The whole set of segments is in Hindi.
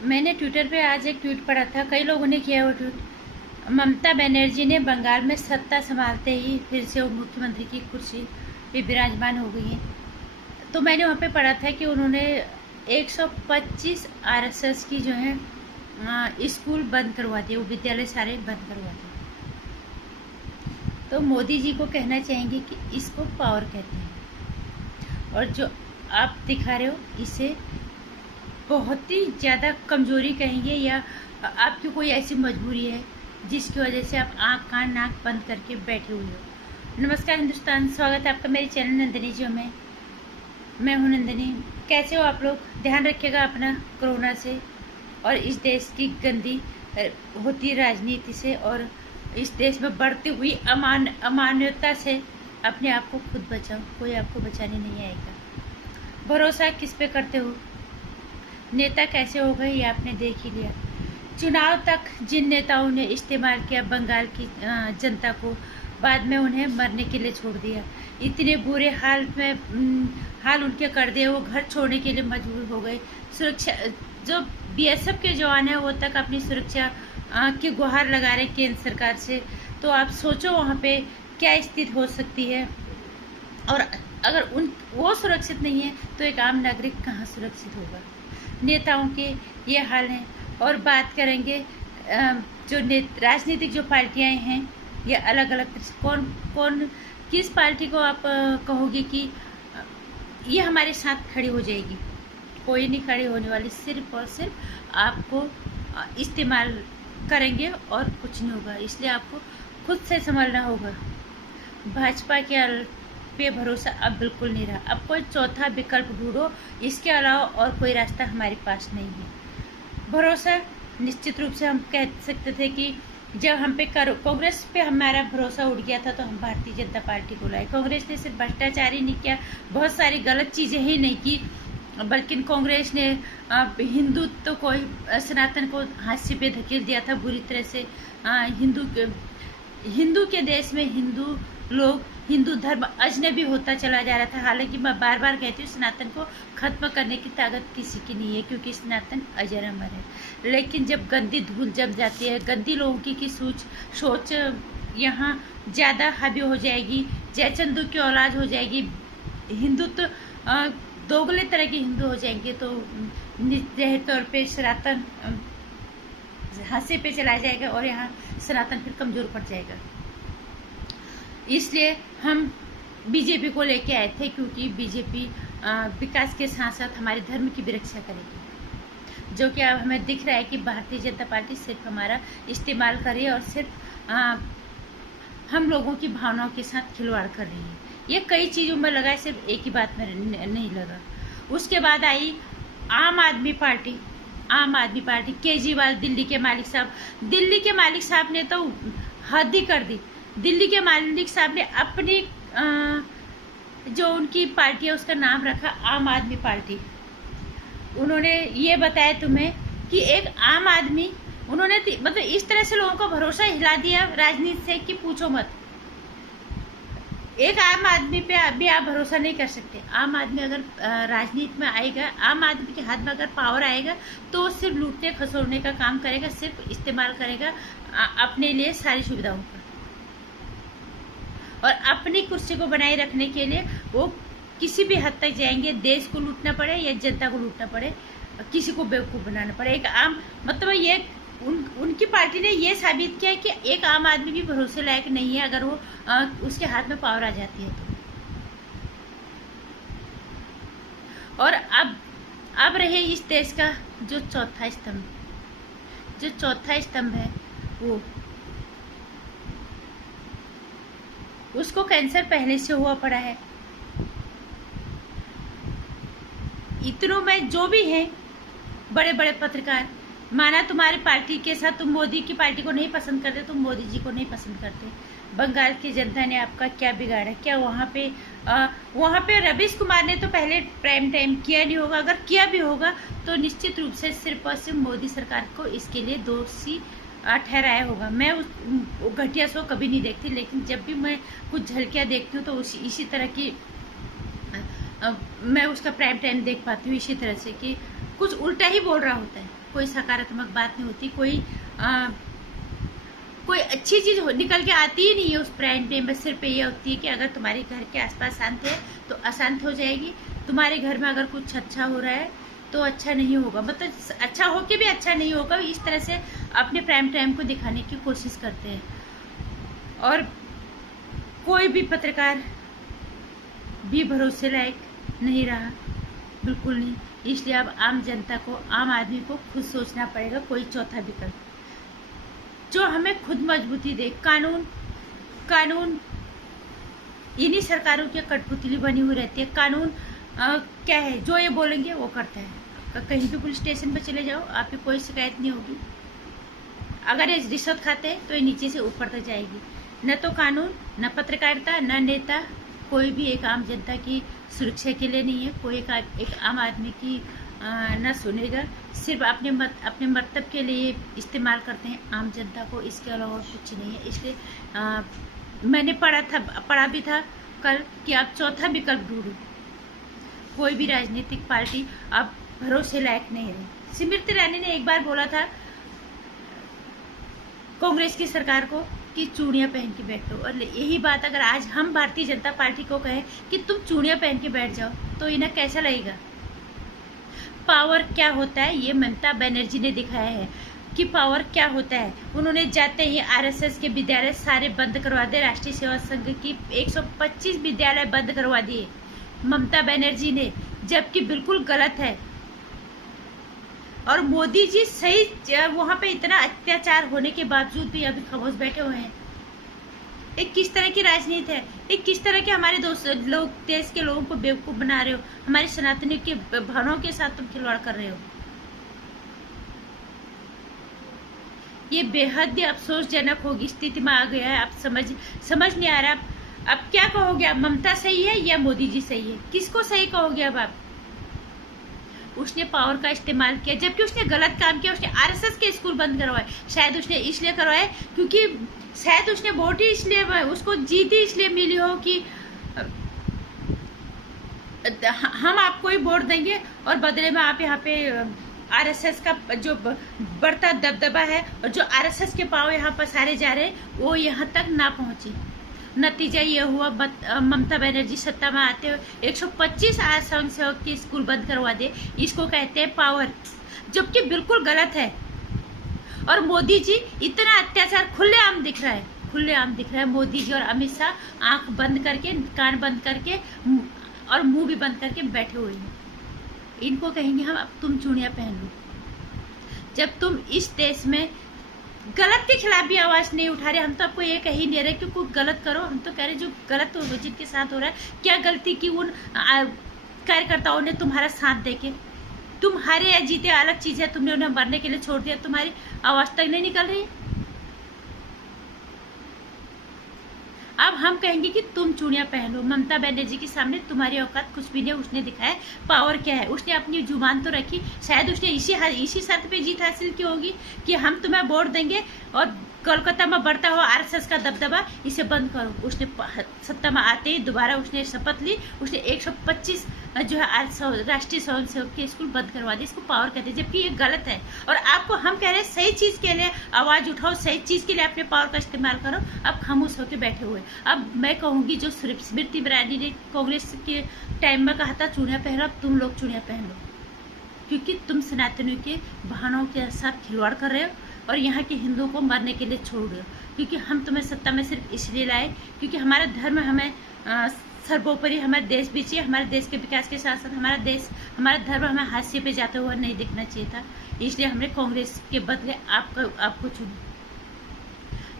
मैंने ट्विटर पे आज एक ट्वीट पढ़ा था, कई लोगों ने किया वो ट्वीट। ममता बनर्जी ने बंगाल में सत्ता संभालते ही फिर से वो मुख्यमंत्री की कुर्सी पे विराजमान हो गई हैं। तो मैंने वहाँ पे पढ़ा था कि उन्होंने 125 आरएसएस की जो है स्कूल बंद करवा दिए, वो विद्यालय सारे बंद करवा दिए। तो मोदी जी को कहना चाहेंगे कि इसको पावर कहते हैं, और जो आप दिखा रहे हो इसे बहुत ही ज़्यादा कमज़ोरी कहेंगे, या आपकी कोई ऐसी मजबूरी है जिसकी वजह से आप आँख कान नाक बंद करके बैठे हुए हो। नमस्कार हिंदुस्तान, स्वागत है आपका मेरे चैनल नंदिनी जी में। मैं हूँ नंदिनी। कैसे हो आप लोग? ध्यान रखिएगा अपना कोरोना से, और इस देश की गंदी होती राजनीति से, और इस देश में बढ़ती हुई अमानवीयता से अपने आप को खुद बचाओ। कोई आपको बचाने नहीं आएगा। भरोसा किस पे करते हो? नेता कैसे हो गए ये आपने देख ही लिया। चुनाव तक जिन नेताओं ने इस्तेमाल किया बंगाल की जनता को, बाद में उन्हें मरने के लिए छोड़ दिया। इतने बुरे हाल उनके कर दिए, वो घर छोड़ने के लिए मजबूर हो गए। सुरक्षा जो बीएसएफ के जवान हैं वो तक अपनी सुरक्षा की गुहार लगा रहे केंद्र सरकार से। तो आप सोचो वहाँ पे क्या स्थिति हो सकती है। और अगर वो सुरक्षित नहीं है तो एक आम नागरिक कहाँ सुरक्षित होगा। नेताओं के ये हाल हैं। और बात करेंगे जो राजनीतिक जो पार्टियां हैं, ये अलग अलग कौन किस पार्टी को आप कहोगे कि ये हमारे साथ खड़ी हो जाएगी? कोई नहीं खड़ी होने वाली। सिर्फ और सिर्फ आपको इस्तेमाल करेंगे और कुछ नहीं होगा। इसलिए आपको खुद से संभलना होगा। भाजपा के पे भरोसा अब बिल्कुल नहीं रहा। अब कोई चौथा विकल्प ढूंढो, इसके अलावा और कोई रास्ता हमारे पास नहीं है। भरोसा निश्चित रूप से हम कह सकते थे कि जब हम पे कांग्रेस पे हमारा भरोसा उठ गया था तो हम भारतीय जनता पार्टी को लाए। कांग्रेस ने सिर्फ भ्रष्टाचार ही नहीं किया, बहुत सारी गलत चीज़ें ही नहीं की, बल्कि कांग्रेस ने हिंदुत्व को, सनातन को हाशिए पे धकेल दिया था बुरी तरह से। हिंदू के देश में हिंदू धर्म अजनबी होता चला जा रहा था। हालांकि मैं बार बार कहती हूँ सनातन को खत्म करने की ताकत किसी की नहीं है, क्योंकि सनातन अजर अमर है। लेकिन जब गंदी धूल जम जाती है, गंदी लोगों की सोच यहाँ ज़्यादा हावी हो जाएगी, जयचंदू की औलाद हो जाएगी, हिंदुत्व दोगले तरह के हिंदू हो जाएंगे, तो निश्चित तौर पर सनातन हाशिए पे चला जाएगा और यहाँ सनातन फिर कमज़ोर पड़ जाएगा। इसलिए हम बीजेपी को लेके आए थे, क्योंकि बीजेपी विकास के साथ साथ हमारे धर्म की भी रक्षा करेगी। जो कि अब हमें दिख रहा है कि भारतीय जनता पार्टी सिर्फ हमारा इस्तेमाल कर रही है और सिर्फ हम लोगों की भावनाओं के साथ खिलवाड़ कर रही है। ये कई चीज़ों में लगा है, सिर्फ एक ही बात में नहीं लगा। उसके बाद आई आम आदमी पार्टी। केजरीवाल, दिल्ली के मालिक साहब ने तो हद ही कर दी। दिल्ली के मालिक साहब ने अपनी जो उनकी पार्टी है उसका नाम रखा आम आदमी पार्टी। उन्होंने ये बताया तुम्हें कि एक आम आदमी, उन्होंने मतलब इस तरह से लोगों का भरोसा हिला दिया राजनीति से कि पूछो मत। एक आम आदमी पे भी आप भरोसा नहीं कर सकते। आम आदमी अगर राजनीति में आएगा, आम आदमी के हाथ में अगर पावर आएगा तो वो सिर्फ लूटने खसोड़ने का काम करेगा, सिर्फ इस्तेमाल करेगा अपने लिए सारी सुविधाओं का, और अपनी कुर्सी को बनाए रखने के लिए वो किसी भी हद तक जाएंगे। देश को लूटना पड़े या जनता को लूटना पड़े, किसी को बेवकूफ़ बनाना पड़े। एक आम मतलब ये उनकी पार्टी ने ये साबित किया है कि एक आम आदमी भी भरोसे लायक नहीं है अगर वो उसके हाथ में पावर आ जाती है तो। और अब रहे इस देश का जो चौथा स्तंभ है, वो उसको कैंसर पहले से हुआ पड़ा है। इतनों में जो भी हैं बड़े बड़े पत्रकार, माना तुम्हारी पार्टी के साथ, तुम मोदी की पार्टी को नहीं पसंद करते, तुम मोदी जी को नहीं पसंद करते। बंगाल की जनता ने आपका क्या बिगाड़ा? क्या वहाँ पे रवीश कुमार ने तो पहले प्राइम टाइम किया नहीं होगा। अगर किया भी होगा तो निश्चित रूप से सिर्फ और सिर्फ मोदी सरकार को इसके लिए दोषी ठहराया होगा। मैं उस घटिया शो कभी नहीं देखती, लेकिन जब भी मैं कुछ झलकियाँ देखती हूँ तो इसी तरह की मैं उसका प्राइम टाइम देख पाती हूँ, इसी तरह से कि कुछ उल्टा ही बोल रहा होता है। कोई सकारात्मक बात नहीं होती, कोई अच्छी चीज़ निकल के आती ही नहीं है उस प्राइम टाइम में। सिर्फ ये होती है कि अगर तुम्हारे घर के आसपास शांत है तो अशांत हो जाएगी, तुम्हारे घर में अगर कुछ अच्छा हो रहा है तो अच्छा नहीं होगा, मतलब अच्छा हो के भी अच्छा नहीं होगा। इस तरह से अपने प्राइम टाइम को दिखाने की कोशिश करते हैं। और कोई भी पत्रकार भी भरोसे लायक नहीं रहा, बिल्कुल नहीं। इसलिए अब आम जनता को, आम आदमी को खुद सोचना पड़ेगा कोई चौथा विकल्प जो हमें खुद मजबूती दे। कानून इन्हीं सरकारों की कठपुतली बनी हुई रहती है। कानून क्या है, जो ये बोलेंगे वो करता है। कहीं भी पुलिस स्टेशन पर चले जाओ, आपकी कोई शिकायत नहीं होगी। अगर ये रिश्वत खाते हैं तो ये नीचे से ऊपर तक जाएगी। न तो कानून, न पत्रकारिता, न नेता, कोई भी एक आम जनता की सुरक्षा के लिए नहीं है। कोई एक आम आदमी की न सुनेगा। सिर्फ अपने मतलब के लिए इस्तेमाल करते हैं आम जनता को, इसके अलावा कुछ नहीं है। इसलिए मैंने पढ़ा भी था कल कि आप चौथा विकल्प ढूंढो। कोई भी राजनीतिक पार्टी अब भरोसे लायक नहीं रही। स्मृति ईरानी ने एक बार बोला था कांग्रेस की सरकार को कि चूड़ियां पहन के बैठो, और यही बात अगर आज हम भारतीय जनता पार्टी को कहें कि तुम चूड़ियां पहन के बैठ जाओ तो इन्हें कैसा लगेगा। पावर क्या होता है ये ममता बनर्जी ने दिखाया है कि पावर क्या होता है। उन्होंने जाते ही आरएसएस के विद्यालय सारे बंद करवा दिए। राष्ट्रीय सेवा संघ की 125 विद्यालय बंद करवा दिए ममता बनर्जी ने, जबकि बिल्कुल गलत है। और मोदी जी सही, वहां पे इतना अत्याचार होने के बावजूद भी अभी खामोश बैठे हुए हैं। एक किस तरह की राजनीति है, एक किस तरह के हमारे देश के लोगों को बेवकूफ बना रहे हो। हमारे सनातनियों के भावनाओं के साथ तुम खिलवाड़ कर रहे हो। ये बेहद ही अफसोसजनक होगी स्थिति में आ गया है। आप समझ नहीं आ रहा। अब क्या कहोगे आप, ममता सही है या मोदी जी सही है, किसको सही कहोगे अब आप। उसने पावर का इस्तेमाल किया, जबकि उसने गलत काम किया। उसने आरएसएस के स्कूल बंद करवाए। शायद उसने इसलिए करवाए क्योंकि शायद उसने वोट ही इसलिए, उसको जीत ही इसलिए मिली हो कि हम आपको ही वोट देंगे और बदले में आप यहाँ पे आरएसएस का जो बढ़ता दबदबा है और जो आरएसएस के पांव यहाँ पर सारे जा रहे हैं वो यहाँ तक ना पहुंचे। नतीजा ये हुआ ममता बनर्जी सत्ता में आते हुए 125 स्वयं सेवक के स्कूल बंद करवा दे। इसको कहते हैं पावर, जबकि बिल्कुल गलत है। और मोदी जी इतना अत्याचार खुलेआम दिख रहा है, मोदी जी और अमित शाह आंख बंद करके, कान बंद करके और मुंह भी बंद करके बैठे हुए हैं। इनको कहेंगे हम अब तुम चूड़ियां पहन लो। जब तुम इस देश में गलत के खिलाफ भी आवाज नहीं उठा रहे, हम तो आपको ये कह ही नहीं रहे कि कुछ गलत करो। हम तो कह रहे जो गलत हो जिनके साथ हो रहा है, क्या गलती की उन कार्यकर्ताओं ने तुम्हारा साथ देके। तुम हारे या जीते अलग चीज है, तुमने उन्हें मरने के लिए छोड़ दिया, तुम्हारी आवाज तक नहीं निकल रही। अब हम कहेंगे कि तुम चूड़ियां पहनो। ममता बनर्जी के सामने तुम्हारी औकात कुछ भी नहीं। उसने दिखाया पावर क्या है। उसने अपनी जुबान तो रखी। शायद उसने इसी शर्त पे जीत हासिल की होगी कि हम तुम्हें वोट देंगे और कोलकाता में बढ़ता हुआ आरएसएस का दबदबा इसे बंद करो। उसने सत्ता में आते ही दोबारा उसने शपथ ली। उसने 125 जो है राष्ट्रीय स्वयं सेवक के स्कूल बंद करवा दिए। इसको पावर कहते हैं, जबकि ये गलत है। और आपको हम कह रहे हैं सही चीज के लिए आवाज उठाओ, सही चीज के लिए अपने पावर का इस्तेमाल करो। अब खामोश होकर बैठे हुए। अब मैं कहूंगी जो स्मृति ईरानी ने कांग्रेस के टाइम में कहा था चूड़ियां पहनो, अब तुम लोग चूड़ियां पहन लो, क्योंकि तुम सनातनियों के भावनाओं के साथ खिलवाड़ कर रहे हो और यहाँ के हिंदुओं को मरने के लिए छोड़ रहे हो। क्योंकि हम तुम्हें सत्ता में सिर्फ इसलिए लाए क्योंकि हमारा धर्म हमें सर्वोपरि हमारे देश भी चाहिए। हमारे देश के विकास के साथ साथ हमारा धर्म हमें हाशिए पे जाते हुए नहीं दिखना चाहिए था। इसलिए हमने कांग्रेस के बदले आपको चुना।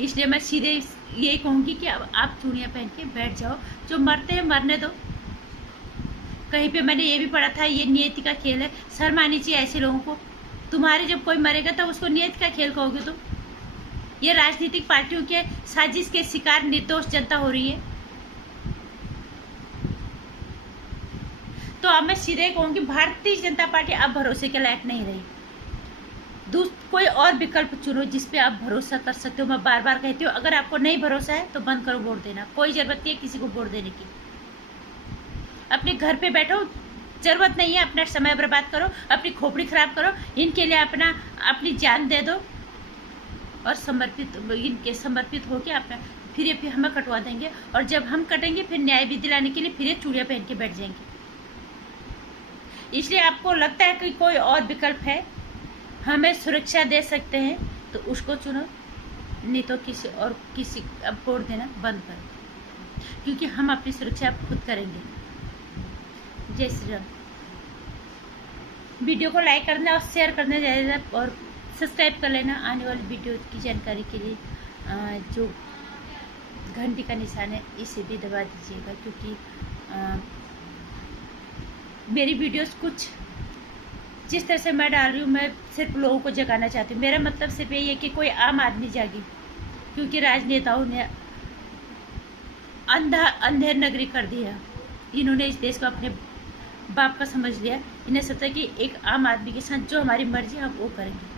इसलिए मैं सीधे यही कहूँगी कि अब आप चूड़ियाँ पहन के बैठ जाओ। जो मरते हैं मरने दो। कहीं पे मैंने ये भी पढ़ा था ये नियति का खेल है। शर्म आनी चाहिए ऐसे लोगों को। तुम्हारे जब कोई मरेगा तो उसको नियति का खेल कहोगे तुम। ये राजनीतिक पार्टियों के साजिश के शिकार निर्दोष जनता हो रही है। तो अब मैं सीधे कहूँगी भारतीय जनता पार्टी अब भरोसे के लायक नहीं रही। कोई और विकल्प चुनो जिस पे आप भरोसा कर सकते हो। मैं बार बार कहती हूँ अगर आपको नहीं भरोसा है तो बंद करो वोट देना। कोई जरूरत नहीं है किसी को वोट देने की। अपने घर पे बैठो, ज़रूरत नहीं है अपना समय बर्बाद करो, अपनी खोपड़ी खराब करो, इनके लिए अपनी जान दे दो और इनके समर्पित होके अपना फिर ये हमें कटवा देंगे। और जब हम कटेंगे फिर न्याय भी दिलाने के लिए फिर ये चूड़ियाँ पहन के बैठ जाएंगे। इसलिए आपको लगता है कि कोई और विकल्प है, हमें सुरक्षा दे सकते हैं तो उसको चुनो, नहीं तो किसी अब वोट देना बंद करो, क्योंकि हम अपनी सुरक्षा अब खुद करेंगे। जय श्री राम। वीडियो को लाइक करना और शेयर करना ज़्यादा और सब्सक्राइब कर लेना आने वाली वीडियो की जानकारी के लिए। जो घंटी का निशान है इसे भी दबा दीजिएगा, क्योंकि मेरी वीडियोस कुछ जिस तरह से मैं डाल रही हूँ, मैं सिर्फ लोगों को जगाना चाहती हूँ। मेरा मतलब सिर्फ यही है कि कोई आम आदमी जागे, क्योंकि राजनेताओं ने अंधेर नगरी कर दिया। इन्होंने इस देश को अपने बाप का समझ लिया। इन्हें सोचा कि एक आम आदमी के साथ जो हमारी मर्जी हम वो करेंगे।